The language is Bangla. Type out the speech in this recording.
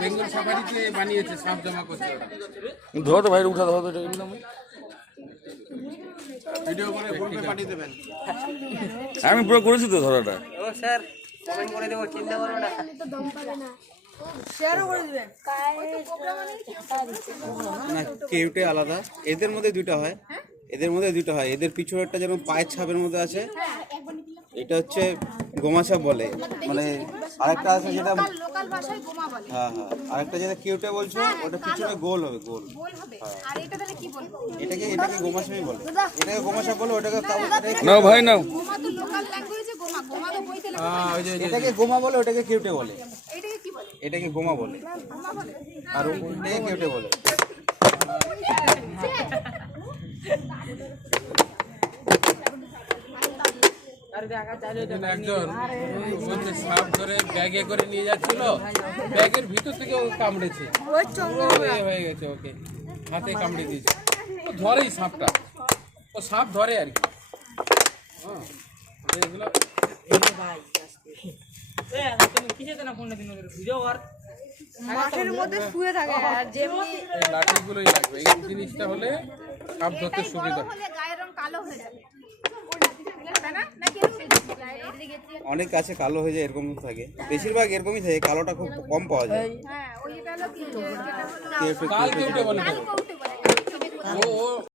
বেঙ্গল সাফারিতে বানিয়েছে সাপ জমা করছে। ধরো তো ভাই, উঠা ধরো তো, ভিডিও করে গ্রুপে পাঠিয়ে দেবেন। আমি পুরো করেছি তো ধরাটা। ও স্যার কমেন্ট করে দেবো, চিন্তা করো না। শেয়ারও করে দিবেন। না, কেউটে আলাদা, এদের মধ্যে দুইটা হয়, এদের মধ্যে দুইটা হয়। এদের পিছনে একটা যেরকম পায়ের ছাপের মধ্যে আছে, এটা হচ্ছে গোমা সাপ বলে। মানে আরেকটা আছে যেটা লোকাল ভাষায় গোমা বলে। হ্যাঁ হ্যাঁ, আরেকটা যেটা কেউটে বলছো ওটা পিছনে গোল হবে, গোল। গোল হবে। আর এটা তাহলে কি বলবো? এটাকে গোমা সাপই বলে। এটাকে গোমা সাপ বলে, ওটাকে নাও ভাই নাও। গোমা তো লোকাল ল্যাঙ্গুয়েজে গোমা, গোমা তো বইতে লেখা। এটাকে গোমা বলে, ওটাকে কেউটে বলে। এটাকে কি বলে? এটাকে গোমা বলে, গোমা বলে। আর ওটাকে কেউটে বলে। একজন বলছে সাপ ধরে ব্যাগে করে নিয়ে যাচ্ছিল, ব্যাগের ভিতর থেকে ও কামড়েছে, হয়ে গেছে, ওকে হাতে কামড়ে দিয়েছে। ও ধরেই সাপটা, ও সাপ ধরে আর কি। মাঠের মধ্যে শুয়ে থাকে আর যেমনি লাঠিগুলোই লাগবে, এই জিনিসটা হলে সাপ ধরতে সুবিধা। গায়ের রং কালো হয়ে যাবে। অনেক গাছে কালো হয়ে যায়, এরকম থাকে, বেশিরভাগ এরকমই থাকে, কালোটা খুব কম পাওয়া যায়। হ্যাঁ, ওই যেটা হলো কি, যেটা হলো কেউটে কাল কেউটে বলে তো। ও